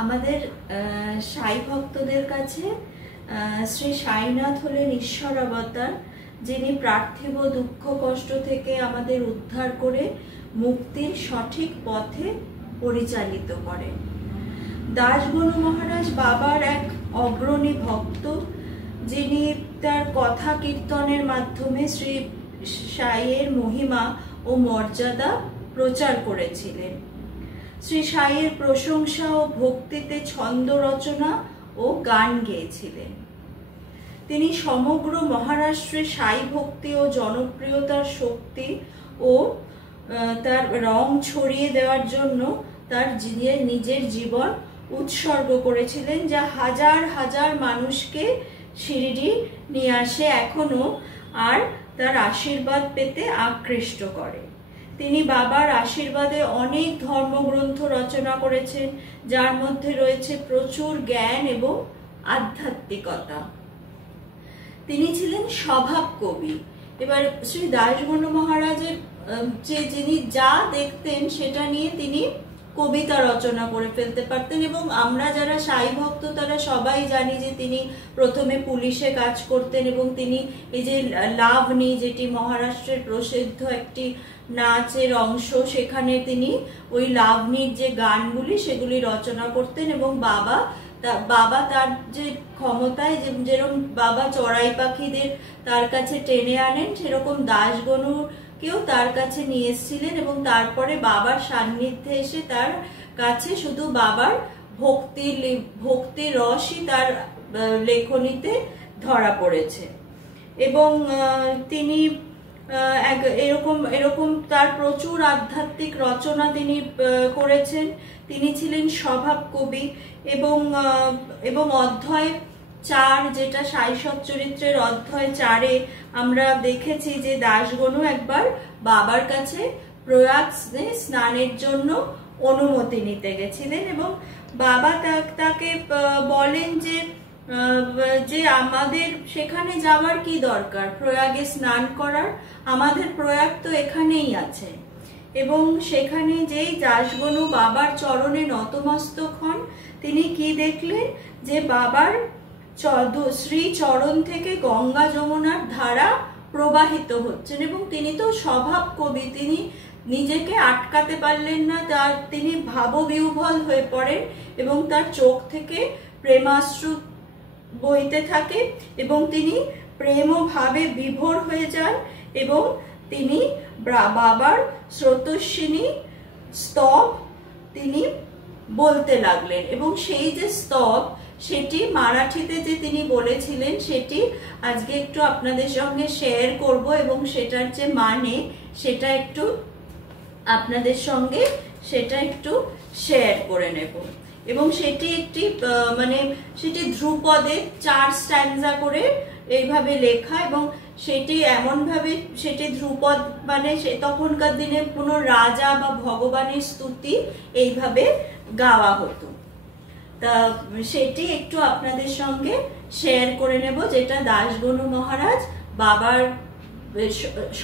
আমাদের সাই ভক্তদের কাছে শ্রী সাইনাথ হলেন ঈশ্বর অবতার, যিনি পার্থিব দুঃখ কষ্ট থেকে আমাদের উদ্ধার করে মুক্তির সঠিক পথে পরিচালিত করেন। দাসগণু মহারাজ বাবার এক অগ্রণী ভক্ত, যিনি তার কথা কীর্তনের মাধ্যমে শ্রী সাইয়ের মহিমা ও মর্যাদা প্রচার করেছিলেন। শ্রী সাইয়ের প্রশংসা ও ভক্তিতে ছন্দ রচনা ও গান গেয়েছিলেন। তিনি সমগ্র মহারাষ্ট্রে সাই ভক্তি ও জনপ্রিয়তার শক্তি ও তার রং ছড়িয়ে দেওয়ার জন্য তার নিজের জীবন উৎসর্গ করেছিলেন, যা হাজার হাজার মানুষকে শিরডি নিয়ে আসে এখনো আর তার আশীর্বাদ পেতে আকৃষ্ট করে। তিনি বাবার আশীর্বাদে অনেক ধর্মগ্রন্থ রচনা করেছেন, যার মধ্যে রয়েছে প্রচুর জ্ঞান এবং আধ্যাত্মিকতা। তিনি ছিলেন স্বভাব কবি। এবার শ্রী দাসগণু মহারাজের যিনি যা দেখতেন সেটা নিয়ে তিনি কবিতা রচনা করে ফেলতে পারতেন, এবং আমরা যারা সাই ভক্ত তারা সবাই জানি যে তিনি প্রথমে পুলিশে কাজ করতেন, এবং তিনি এই যে লাভনি, যেটি মহারাষ্ট্রের প্রসিদ্ধ একটি নাচের অংশ, সেখানে তিনি ওই লাভনির যে গানগুলি সেগুলি রচনা করতেন। এবং বাবা তার যে ক্ষমতায়, যেরকম বাবা চড়াই পাখিদের তার কাছে টেনে আনেন, সেরকম দাসগণুকেও তার কাছে নিয়ে এসেছিলেন, এবং তারপরে বাবার সান্নিধ্যে এসে তার কাছে শুধু বাবার ভক্তির রসই তার লেখনীতে ধরা পড়েছে। এবং তিনি এরকম তার প্রচুর আধ্যাত্মিক রচনা তিনি করেছেন। তিনি ছিলেন স্বভাব কবি, এবং অধ্যায় 4, যেটা সাই সচ্চরিত্রের অধ্যায় 4-এ আমরা দেখেছি যে দাসগণু একবার বাবার কাছে প্রয়াগ স্নানের জন্য অনুমতি নিতে গেছিলেন, এবং বাবা তাকে বলেন যে আমাদের সেখানে যাওয়ার কি দরকার, প্রয়াগে স্নান করার, আমাদের প্রয়াগ তো এখানেই আছে। এবং সেখানে যেই দাসগণু বাবার চরণে নতমস্তক হন, তিনি কি দেখলেন যে বাবার শ্রী চরণ থেকে গঙ্গা যমুনার ধারা প্রবাহিত হচ্ছেন। এবং তিনি তো স্বভাব কবি, তিনি নিজেকে আটকাতে পারলেন না, তিনি ভাববিহ্বল হয়ে পড়েন, এবং তার চোখ থেকে প্রেমাশ্রু বইতে থাকে, এবং তিনি প্রেম ও ভাবে বিভোর হয়ে যান, এবং তিনি বাবার স্রোতস্বিনী স্তব তিনি বলতে লাগলেন। এবং সেই যে স্তব, সেটি মারাঠিতে যে তিনি বলেছিলেন, সেটি আজকে একটু আপনাদের সঙ্গে শেয়ার করব, এবং সেটার যে মানে সেটা একটু আপনাদের সঙ্গে শেয়ার করে নেব। এবং সেটি একটি সেটি ধ্রুপদে 4 স্ট্যান্জা করে এইভাবে লেখা, এবং সেটি এমনভাবে, সেটি ধ্রুপদ তখনকার দিনে কোনো রাজা বা ভগবানের স্তুতি এইভাবে গাওয়া হতো। তা সেটি একটু আপনাদের সঙ্গে শেয়ার করে নেব, যেটা দাসগণু মহারাজ বাবার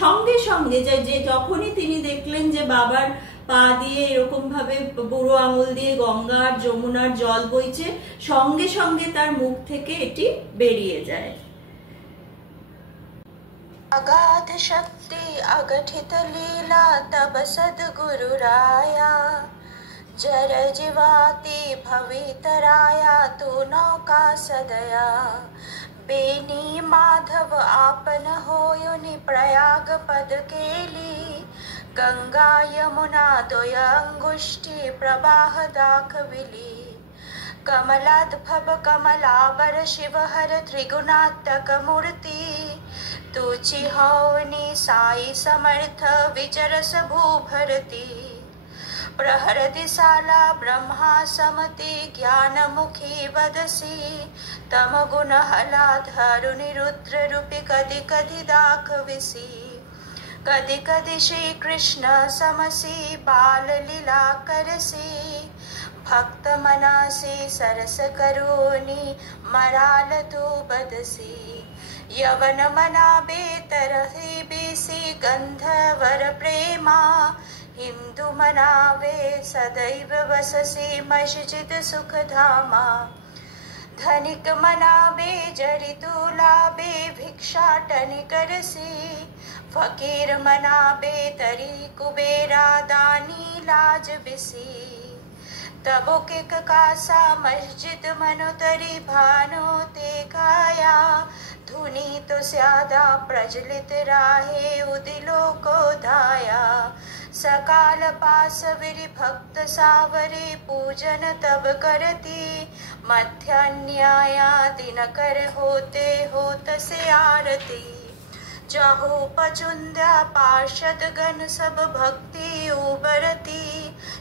সঙ্গে সঙ্গে যে যখনই তিনি দেখলেন যে বাবার পা দিয়ে এরকম ভাবে বুড়ো আঙুল দিয়ে গঙ্গা আর যমুনার জল বইছে, সঙ্গে সঙ্গে তার মুখ থেকে এটি বেরিয়ে যায়। अगाध शक्ति अगठित लीला तब सद्गुरु राया, जर जीवाति भवितराया तू नौका सदया। बेनी माधव आपन होयुनि प्रयाग पद केली, गंगा यमुना दोय अंगुष्ठी प्रवाह दाखविली। कमलाद्भव कमलाबर शिवहर त्रिगुणात्मक मूर्ति, तुची हौनी साई समर्थ विचरस भूभरती। प्रहर दिसाला ब्रह्मा समति ज्ञान मुखी वदसी, तम गुण हला धरुनि रुद्र रूपी कदि कदि दाखविसी। कदि कदि श्री कृष्ण समसी बाल लीला करसी, भक्त मनासी सरस करोनी मराल तू बदसी। यवन मना बेतर ही बेसी गंधवर प्रेमा, हिंदू मनावे सदैव वससे मस्जिद सुख धामा। धनिक मनावे जरितु लाभे भिक्षाटन करसी। फकीर मनावे तरी कुबेरा दानी लाज बिसी। तबो किक कासा मस्जिद मनोतरी भानो ते खाया। धुनी तो स्यादा प्रज्वलित राहे उदिलो को धाया। सकाल पास विरि भक्त सावरे पूजन तब करती। मध्यान्याया दिन कर होते होत से आरती। चाहो पचुंद्या पार्षद गण सब भक्ति उबरती।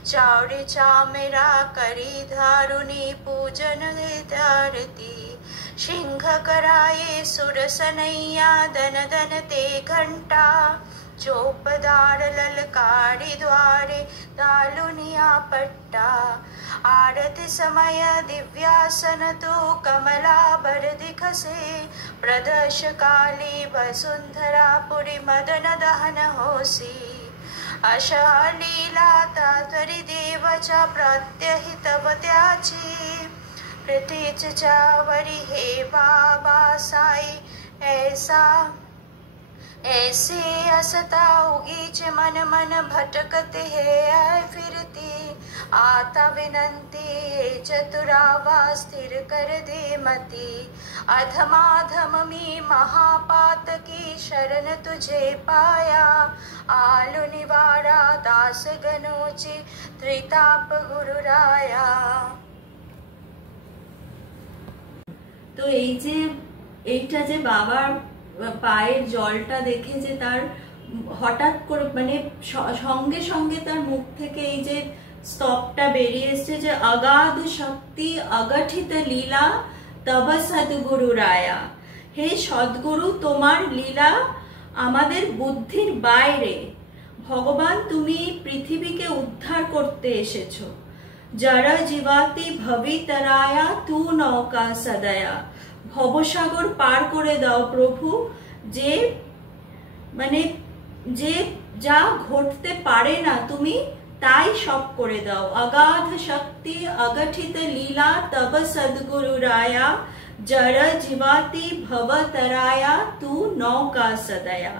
चावड़ी चामेरा करी धारुनी पूजन आरती। सिंह कराये सुर सनैया दन दन ते घंटा। चौपदार ललकारी द्वारे दालुनिया पट्टा। आरती समय दिव्यासन तो कमला बर दिखसे। प्रदर्श काली वसुंधरा पुरी मदन दहन होसी। अशा लीला तातरी देवचा प्रत्यहितव त्याची। प्रतीच चावरी हे बाबा साई ऐसे असता उगीच मन मन भटकते है फिरती। आता विनंती चतुरावा स्थिर कर दे मति। अधमाधम मी महापात की शरण तुझे पाया। आलु निवारा दास गनोची त्रिताप गुरुराया। তো এইটা যে বাবার পায়ের জলটা দেখে যে তার হঠাৎ করে মানে সঙ্গে সঙ্গে তার মুখ থেকে এই যে স্তবটা বেরিয়ে এসছে যে অগাধ শক্তি অগঠিত লীলা তব সদ্গুরু রায়া। হে সদ্গুরু, তোমার লীলা আমাদের বুদ্ধির বাইরে। ভগবান, তুমি পৃথিবীকে উদ্ধার করতে এসেছো। যারা জীবাতি ভবিতরায়া তু নৌকা সদয়া। ভবসাগর পার করে দাও প্রভু। যে মানে যে যা ঘটতে পারে না তুমি তাই সব করে দাও। অগাধ শক্তি অগঠিত লীলা তব সদ্গুরু রায়া। যারা জীবাতি ভবতরায়া তু নৌকা সদয়া।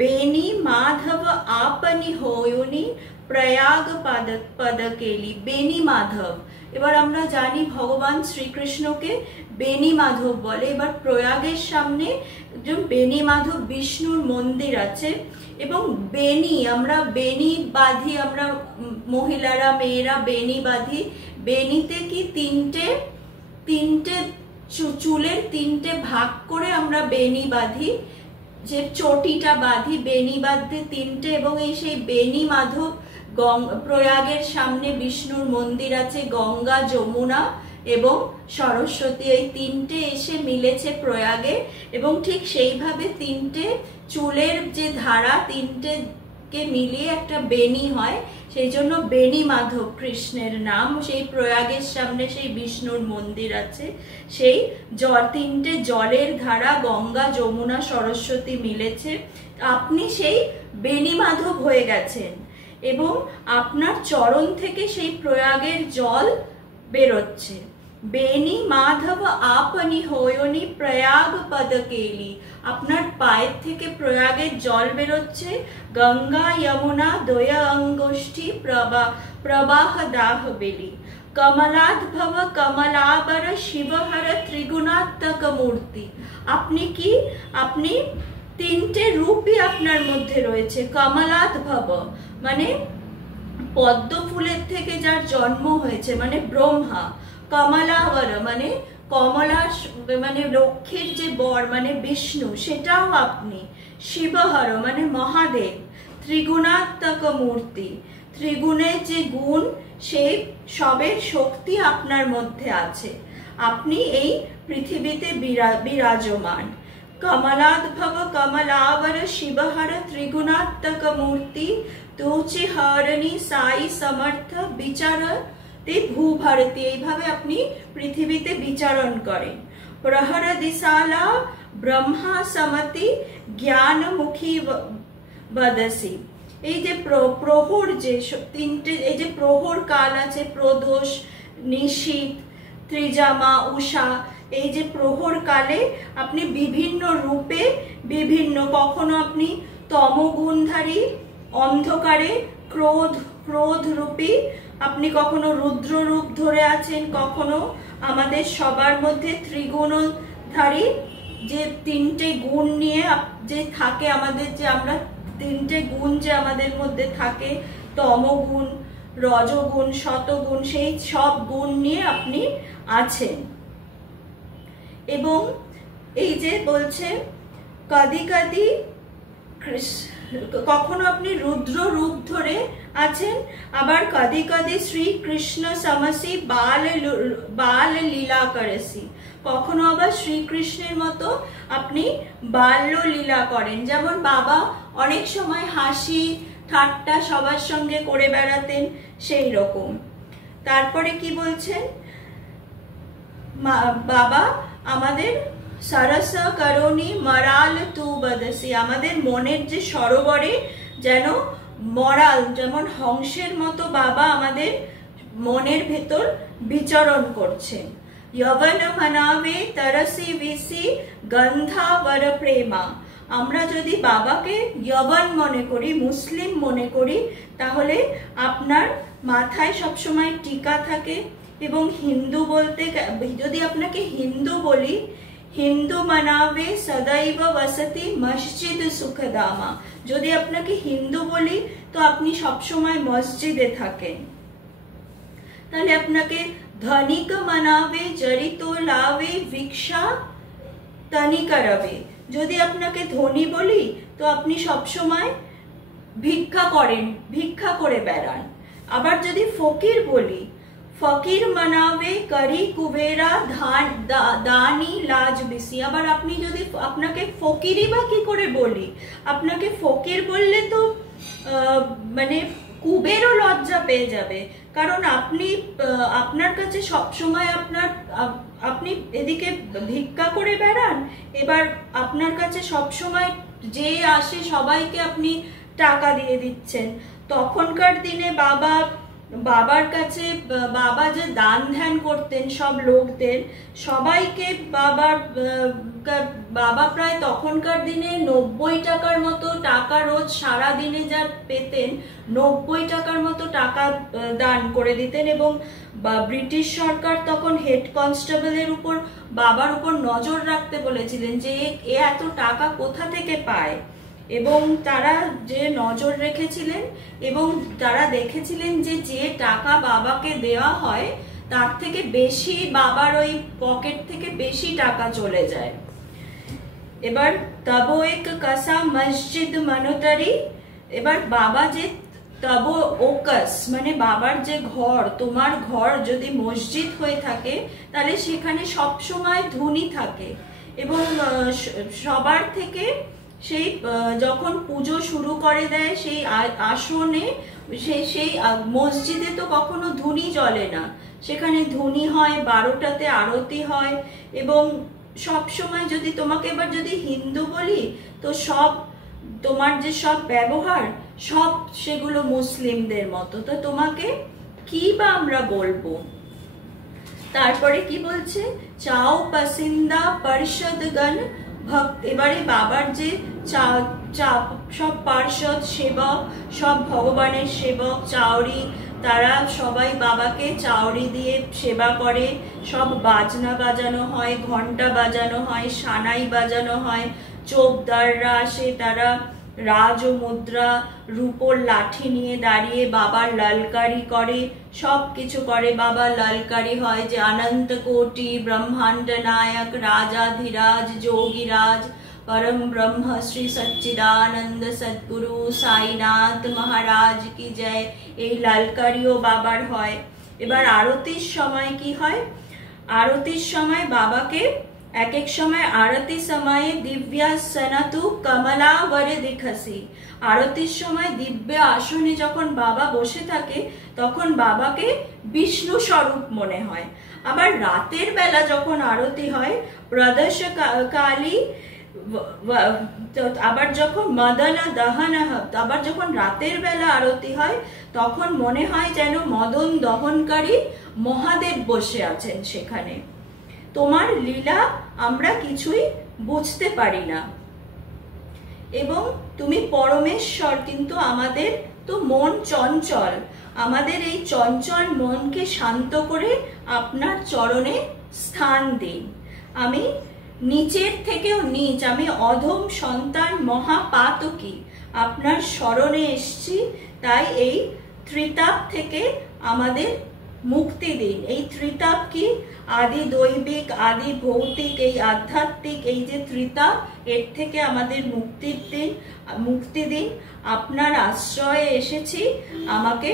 বেনি মাধব আপনি হোয়ুনি প্রয়াগ পদকেলি। বেনি মাধব, এবার আমরা জানি ভগবান শ্রীকৃষ্ণকে বেনি মাধব বলে। এবার প্রয়াগের সামনে একজন বেনি মাধব বিষ্ণুর মন্দির আছে এবং বেনি, আমরা বেনি বাঁধি, আমরা মহিলারা মেয়েরা বেনি বাঁধি। বেনিতে কি তিনটে চুলের তিনটে ভাগ করে আমরা বেনি বাঁধি, যে চটিটা বাঁধি, বেনি বাঁধতে তিনটে। এবং এই সেই বেনি মাধব প্রয়াগের সামনে বিষ্ণুর মন্দির আছে। গঙ্গা, যমুনা এবং সরস্বতী এই তিনটে এসে মিলেছে প্রয়াগে এবং ঠিক সেইভাবে তিনটে চুলের যে ধারা তিনটে কে মিলিয়ে একটা বেনি হয়, সেই জন্য বেনি মাধব কৃষ্ণের নাম। সেই প্রয়াগের সামনে সেই বিষ্ণুর মন্দির আছে। সেই তিনটে জলের ধারা গঙ্গা, যমুনা, সরস্বতী মিলেছে। আপনি সেই বেনি মাধব হয়ে গেছেন এবং আপনার চরণ থেকে সেই প্রয়াগের জল বেরোচ্ছে। বেনি মাধব আপনি হোয়নি প্রয়াগ পদকেলি। আপনার পায়ের থেকে প্রয়াগের জল বেরোচ্ছে। গঙ্গা যমুনা দয়া অঙ্গুষ্ঠী প্রবাহ দাহ বেলি। কমলাদ্ভব কমলাবর শিবহর ত্রিগুণাত্মক মূর্তি। আপনি তিনটে রূপই আপনার মধ্যে রয়েছে। কমলাদ্ভব মানে পদ্ম ফুলের থেকে যার জন্ম হয়েছে মানে ব্রহ্মা। কমলাবর মানে কমলা মানে লক্ষ্মীর যে বর মানে বিষ্ণু, সেটাও আপনি। শিবহর মানে মহাদেব। ত্রিগুণাত্মক মূর্তি, ত্রিগুণের যে গুণ সেই সবের শক্তি আপনার মধ্যে আছে। আপনি এই পৃথিবীতে বিরাজমান। कमलाद्भव कमलावर शिवहर त्रिगुणात्मक मूर्ति तुचे हरणी साई समर्थ विचार ते भूभारती। এইভাবে আপনি পৃথিবীতে বিচরণ করেন। প্রহর দিশালা ব্রহ্মা সমতি জ্ঞানমুখী বদসি। এই যে প্রহর যে তিনটে, এই যে প্রহর কাল আছে, প্রদোষ, নিশীথ, ত্রিজামা, উষা, এই যে প্রহর কালে আপনি বিভিন্ন রূপে বিভিন্ন, কখনো আপনি তমগুণধারী অন্ধকারে ক্রোধ রূপী, আপনি কখনো রুদ্র রূপ ধরে আছেন, কখনো আমাদের সবার মধ্যে ত্রিগুণধারী যে তিনটে গুণ নিয়ে যে থাকে আমাদের, যে আমরা তিনটে গুণ যে আমাদের মধ্যে থাকে, তমগুণ, রজগুণ, শতগুণ, সেই সব গুণ নিয়ে আপনি আছেন। এবং এই যে বলছে কাদি কাদি, কখনো আপনি রুদ্র রূপ ধরে আছেন, আবার কাদি কাদি শ্রী কৃষ্ণ সমসি বাল লীলা করেছি, কখনো আবার শ্রীকৃষ্ণের মতো আপনি বাল্য লীলা করেন। যেমন বাবা অনেক সময় হাসি ঠাট্টা সবার সঙ্গে করে বেড়াতেন, সেই রকম। তারপরে কি বলছেন, বাবা আমাদের সরস করণী মরাল তু বদসি, আমাদের মনের যে সরোবরে যেন মরাল, যেমন হংসের মতো বাবা আমাদের মনের ভেতর বিচরণ করছেন। यवन मनावे तरसी विसी गंधा वर प्रेमा, আমরা যদি বাবাকে যবন মনে করি, মুসলিম মনে করি, তাহলে আপনার মাথায় সবসময় টিকা থাকে। এবং হিন্দু বলতে, যদি আপনাকে হিন্দু বলি, হিন্দু মানাবে সদাইব বসতি মসজিদ সুখদামা, যদি আপনাকে হিন্দু বলি তো আপনি সবসময় মসজিদে থাকেন। তাহলে আপনাকে ধনিক মানাবে জড়িত লাভে ভিক্ষা তনিকা রবে, যদি আপনাকে ধনী বলি তো আপনি সবসময় ভিক্ষা করেন, ভিক্ষা করে বেড়ান। আবার যদি ফকির বলি, ফকির মানাবে করি কুবেরা দানি লাজ বেশি, আবার আপনি যদি আপনাকে ফকিরই বা কি করে বলি, আপনাকে ফকির বললে তো মানে কুবেরও লজ্জা পেয়ে যাবে, কারণ আপনি আপনার কাছে সবসময় আপনি এদিকে ভিক্ষা করে বেড়ান, এবার আপনার কাছে সবসময় যে আসে সবাইকে আপনি টাকা দিয়ে দিচ্ছেন। তখনকার দিনে বাবার কাছে বাবা যে দান ধ্যান করতেন সব লোকদের, সবাইকে বাবা প্রায় তখনকার দিনে 90 টাকার মতো টাকা রোজ সারা দিনে যা পেতেন, 90 টাকার মতো টাকা দান করে দিতেন। এবং ব্রিটিশ সরকার তখন হেড কনস্টেবলের উপর বাবার উপর নজর রাখতে বলেছিলেন যে এ এত টাকা কোথা থেকে পায়, এবং তারা যে নজর রেখেছিলেন এবং তারা দেখেছিলেন যে যে টাকা বাবাকে দেওয়া হয় তার থেকে বেশি বাবার ওই পকেট থেকে বেশি টাকা চলে যায়। এবার তবো এক কাসা মসজিদ মনোতারি, এবার বাবা যে তবো ওকাস মানে বাবার যে ঘর, তোমার ঘর যদি মসজিদ হয়ে থাকে তাহলে সেখানে সব সময় ধনী থাকে। এবং সবার থেকে সেই যখন পুজো শুরু করে দেয় সেই আসনে, সেই মসজিদে তো কখনো ধুনি জ্বলে না, সেখানে ধুনি হয়, 12টাতে আরতি হয়। এবং সব সময় যদি তোমাকে এবার যদি হিন্দু বলি তো সব তোমার যে সব ব্যবহার সব সেগুলো মুসলিমদের মতো, তো তোমাকে কি বা আমরা বলবো। তারপরে কি বলছে, চাও পাসিন্দা পার্ষদগণ ভক্ত, এবারে বাবার যে সব পার্ষদ সেবক, সব ভগবানের সেবক চাওরি, তারা সবাই বাবাকে চাওরি দিয়ে সেবা করে। সব বাজনা বাজানো হয়, ঘন্টা বাজানো হয়, সানাই বাজানো হয়, চোপদাররা আসে, তারা রাজ ও মুদ্রা রূপোর লাঠি নিয়ে দাঁড়িয়ে বাবার লালকারি করে, সব কিছু করে। বাবা লালকারি হয় যে অনন্ত কোটি ব্রহ্মাণ্ড নায়ক রাজাধিরাজ যোগীরাজ परम ब्रह्म श्री सच्चिदानंद सद्गुरु साईनाथ महाराज की जय, এই লালকারিও বাবার হয়। এবার আরতির সময় কি হয়, আরতির সময় বাবাকে এক এক সময় আরতি সময়ে দিব্যাসনতু কমলাবরে দিখসি, আরতির সময় দিব্য আসনে যখন বাবা বসে থাকে তখন বাবাকে বিষ্ণু স্বরূপ মনে হয়। আবার রাতের বেলা যখন আরতি হয় প্রদোষ কালী আবার যখন মদন দহন, আবার যখন রাতের বেলা আরতি হয় তখন মনে হয় যেন মদন দহনকারী মহাদেব বসে আছেন সেখানে। তোমার লীলা আমরা কিছুই বুঝতে পারি না এবং তুমি পরমেশ্বর, কিন্তু আমাদের তো মন চঞ্চল। আমাদের এই চঞ্চল মনকে শান্ত করে আপনার চরণে স্থান দিন। আমি নিচের থেকেও নিচ, আমি অধম সন্তান মহাপাতকী, আপনার শরণে এসছি। তাই এই ত্রিতাপ থেকে আমাদের মুক্তি দিন। এই ত্রিতাপ কি? আদি দৈবিক, আদি ভৌতিক, এই আধ্যাত্মিক এই যে ত্রিতাপ, এর থেকে আমাদের মুক্তি দিন। আপনার আশ্রয়ে এসেছি, আমাকে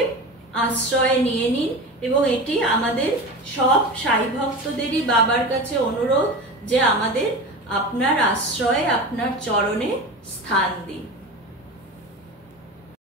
আশ্রয়ে নিয়ে নিন। এবং এটি আমাদের সব সাই ভক্তদেরই বাবার কাছে অনুরোধ যে আমাদের আপনার আশ্রয়ে, আপনার চরণে স্থান দিন।